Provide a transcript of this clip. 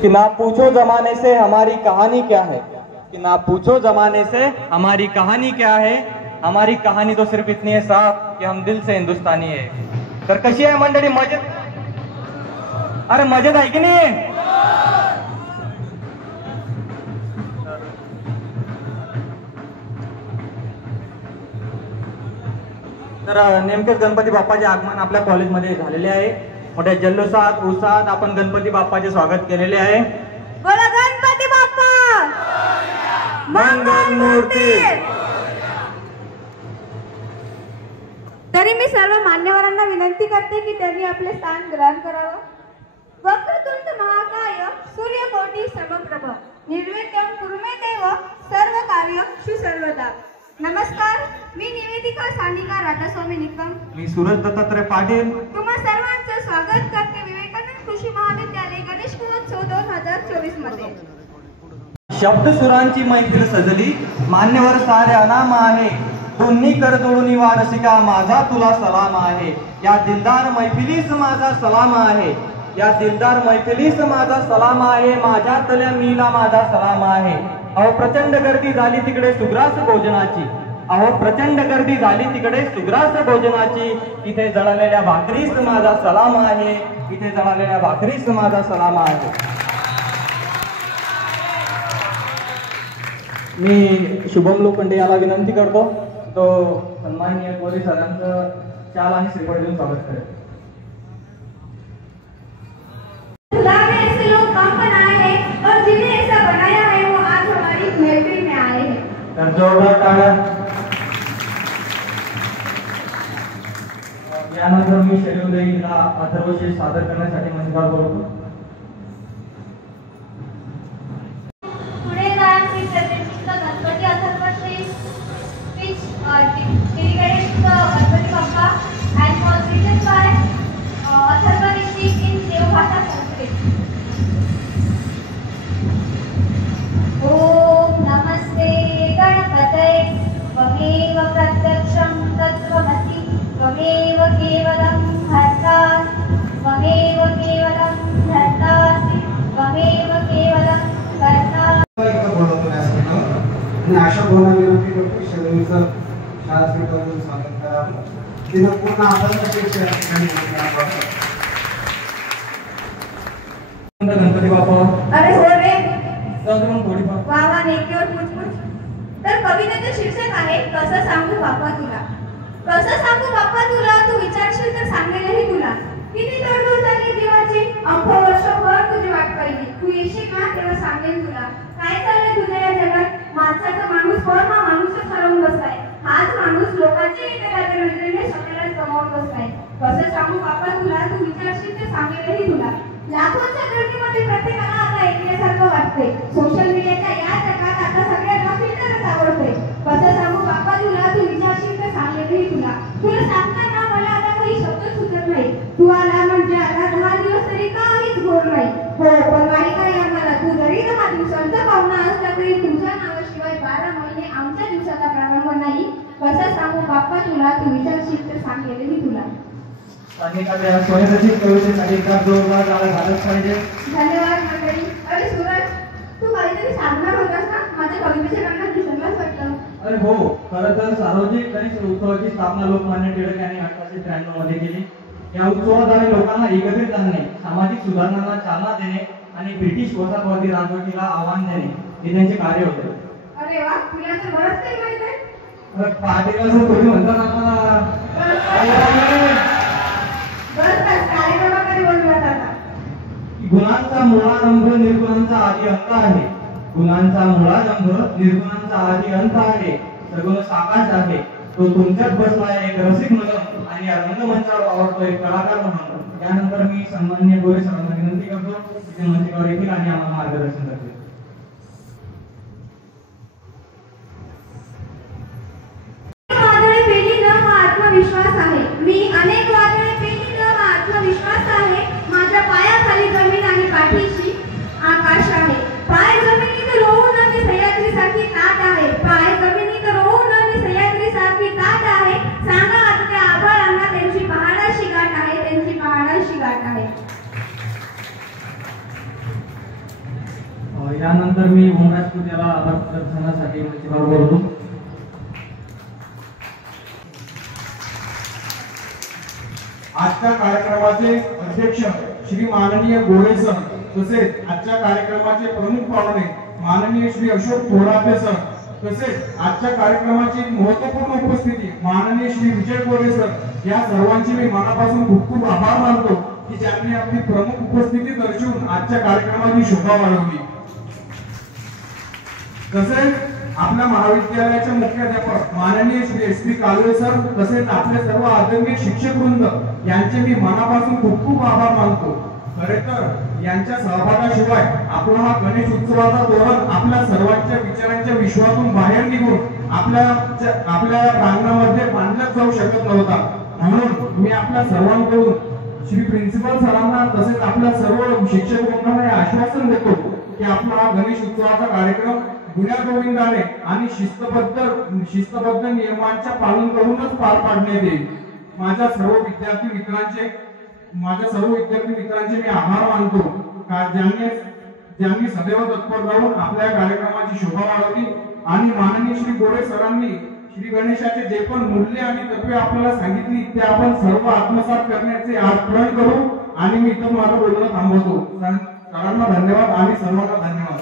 कि ना पूछो जमाने से हमारी कहानी क्या है, कि ना पूछो जमाने से हमारी कहानी क्या है, हमारी कहानी तो सिर्फ इतनी है साहब कि हम दिल से हिंदुस्तानी है. तर कशी आहे मंडळी, मजेत? अरे मजेत आहे की नाही? तर नेमकेच गणपती बाप्पाचे आगमन आपल्या कॉलेजमध्ये झालेले आहे. मोठ्या जल्लोषात उत्साहात आपण गणपती बाप्पाचे स्वागत केलेले आहे. बोला गणपती बाप्पा मंगल मूर्ती. तरी मी सर्व मान्यवरांना विनंती करते की त्यांनी आपले स्थान ग्रहण करावं. वक्रतुंड महाकाय सूर्यकोटी समप्रभ निर्विघ्नं कुरुमे देव सर्व कार्य सर्वदा. नमस्कार, मी निवेदिका सानिका राधास्वामी निकम. मी सूरज दत्तात्रय पाटील तुम्हा सर्वांचं स्वागत करते विवेकानंद कृषी महाविद्यालय गणेश महोत्सव 2024 मध्ये. शब्द सुरांची मैफिल सजली, मान्यवर सारे अनाम आहे, दोन्ही कर जोडून वारसिका माझा तुला सलाम आहे. या दिलदार मैफिलीस माझा सलाम आहे, या दिलदार मैफिलीस माझा सलाम आहे, माझ्या तल्या मीला माझा सलाम आहे. अहो प्रचंड गर्दी झाली तिकडे सुग्रास भोजनाची, अहो प्रचंड गर्दी झाली तिकडे सुग्रास भोजनाची. इथे जळलेल्या भाकरीस माझा सलाम आहे, इथे जळलेल्या भाकरीस माझा सलाम आहे. मी शुभम लोखंडे याला विनंती करतो, तो सन्माननीय कोरी सरांचं शाल आणि श्रीफळ देऊन स्वागत करेल. ऐसे लोग काम बनाए हैं और जिन्हें ऐसा बनाया है वो आज हमारी महफिल में आए हैं. तर जोरदार टाळ्या. यानंतर मी शरीरउदयीला अथर्वशीष सादर करण्यासाठी मंचावर बोलतो. पुढे गायन प्रतिष्ठित Ganpati Atharvashirsha speech dedicated Ganpati Bappa and was written by Atharva Rishi in देवभाषा संस्कृत. ओम नमस्ते गणपतये त्वमेव प्रत्यक्षं तत्त्वमसि त्वमेव केवलं भर्तासि त्वमेव केवलं भर्तासि त्वमेव केवलं कर्तासि. आणि अशा भावना विनंती करतो शरीरचं शास्त्रीय स्वागत करावं. तिनं पूर्ण गणपती बाप्पा. अरे हो रे, थोडीफार वा वा नेकी और पुचपुच. तर कवितेचे शीर्षक आहे कसं सांगू बाप्पा तुला. कसं सांगू बाप्पा तुला, तू विचारशील तर सांगेलही तुला. किती तडजोड झाली जीवाची, वर्षभर तुझी वाट पाहिली. तू येशील ना तेव्हा सांगेल तुला काय चाललंय तुझ्या या जगात. माणसाचा माणूस पण हा माणूसच हरवून बसलाय. हाच माणूस लोकांचे नजरेने सगळ्याला गमावून बसलाय. कसं सांगू बाप्पा तुला, तू विचारशील तर सांगेलही तुला. लाखोंच्या गर्दीमध्ये प्रत्येकाला आता ऐकण्यासारखं वाटतंय. सोशल मीडियाच्या या जगात आता सगळ्यांना फिल्टरच आवडतंय. कसं सांगू बाप्पा तुला, तू विचारशील तर सांगेलही तुला. तुला सांगताना मला आता काही शब्द सुचत नाही. तू आला म्हणजे आता 10 दिवस तरी काहीच घोर नाही. हो पण वाईट आहे आम्हाला, तू जरी 10 दिवसांचा पाहुणा असला तरी तुझ्या नावाशिवाय 12 महिने आमच्या दिवसाचा प्रारंभ नाही. कसं सांगू बाप्पा तुला, तू विचारशील तर सांगेलही तुला. अनेकाच्या स्वयंरचित कवितेसाठी एकदा जोरदार टाळ्या झाल्याच पाहिजे. धन्यवाद मंडळी. अरे सूरज, तू काहीतरी सांगणार होतास ना, माझ्या कवितेच्या कानात दिसलंच वाटलं. अरे हो, खरं तर सार्वजनिक गणेश उत्सवाची स्थापना लोकमान्य टिळक यांनी 1893 मध्ये केली. या उत्सवाद्वारे लोकांना एकत्रित आणणे, सामाजिक सुधारणांना चालना देणे आणि ब्रिटिश वसाहतवादी राजवटीला आव्हान देणे हे त्यांचे कार्य होते. अरे वा, तुला तर बरंच काही माहित आहे. अरे पाटील असं तुम्ही म्हणता ना मला. गुणांचा मुळारंभ निर्गुणांचा आदी अंत आहे. गुणांचा मुळारंभ निर्गुणांचा आदी अंत आहे. सगुण साकाश आहे. तो तुमच्यात बसलाय एक रसिक म्हणून आणि या रंगमंचावर आवडतो एक कलाकार म्हणून. यानंतर मी सन्माननीय गोरे सरांना विनंती करतो की ते मंचावर येतील आणि आम्हाला मार्गदर्शन करतील. वादळे पेली न हा आत्मविश्वास आहे. मी अनेक वादळे पेली न हा आत्मविश्वास आहे. माझ्या पायाखाली जमीन आणि पाठीशी आकाश आहे. पाय जमिनीत रोवून मी सह्याद्रीसारखी ताट आहे. पाय जमिनीत रोवून मी सह्याद्रीसारखी ताट आहे. सांगा आता त्या आभाळांना त्यांची पहाडाशी गाठ आहे, त्यांची पहाडाशी गाठ आहे. मी ओम राजपूत याला आभार प्रदर्शनासाठी मंचावर बोलतो. आजच्या कार्यक्रमाचे अध्यक्ष श्री माननीय गोरे सर, तसेच आजच्या कार्यक्रमाचे प्रमुख पाहुणे माननीय श्री अशोक थोराते सर, तसेच आजच्या कार्यक्रमाची महत्त्वपूर्ण उपस्थिती माननीय श्री विजय गोरे सर, या सर्वांची मी मनापासून खूप खूप आभार मानतो की ज्यांनी आपली प्रमुख उपस्थिती दर्शवून आजच्या कार्यक्रमाची शोभा वाढवली. तसेच आपल्या महाविद्यालयाचे मुख्याध्यापक माननीय श्री एस पी कालवे सर, तसेच आपले सर्व आदरणीय शिक्षक वृंद यांचे मी मनापासून खूप खूप आभार मानतो. खरे तर यांच्या सहभागाशिवाय आपला हा गणेश उत्सवाचा धोरण आपल्या सर्वांच्या विचारांच्या विश्वातून बाहेर निघून आपल्या प्रांगणामध्ये मांडलाच जाऊ शकत नव्हता. म्हणून मी आपल्या सर्वांकडून श्री प्रिन्सिपल सरांना तसेच आपल्या सर्व शिक्षक वृंदांना हे आश्वासन देतो की आपला हा गणेश उत्सवाचा कार्यक्रम गुण्यागोविंदाने आणि शिस्तबद्ध नियमांच्या पालन करूनच पार पाडण्यात येईल. माझ्या सर्व विद्यार्थी मित्रांचे मी आभार मानतो ज्यांनी सदैव तत्पर राहून आपल्या कार्यक्रमाची शोभा वाढवली आणि माननीय श्री गोरे सरांनी श्री गणेशाचे जे पण मूल्य आणि तत्वे आपल्याला सांगितली ते आपण सर्व आत्मसात करण्याचे आज प्रण करू. आणि मी इथं माझं बोलणं थांबवतो. सरांना धन्यवाद आणि सर्वांना धन्यवाद.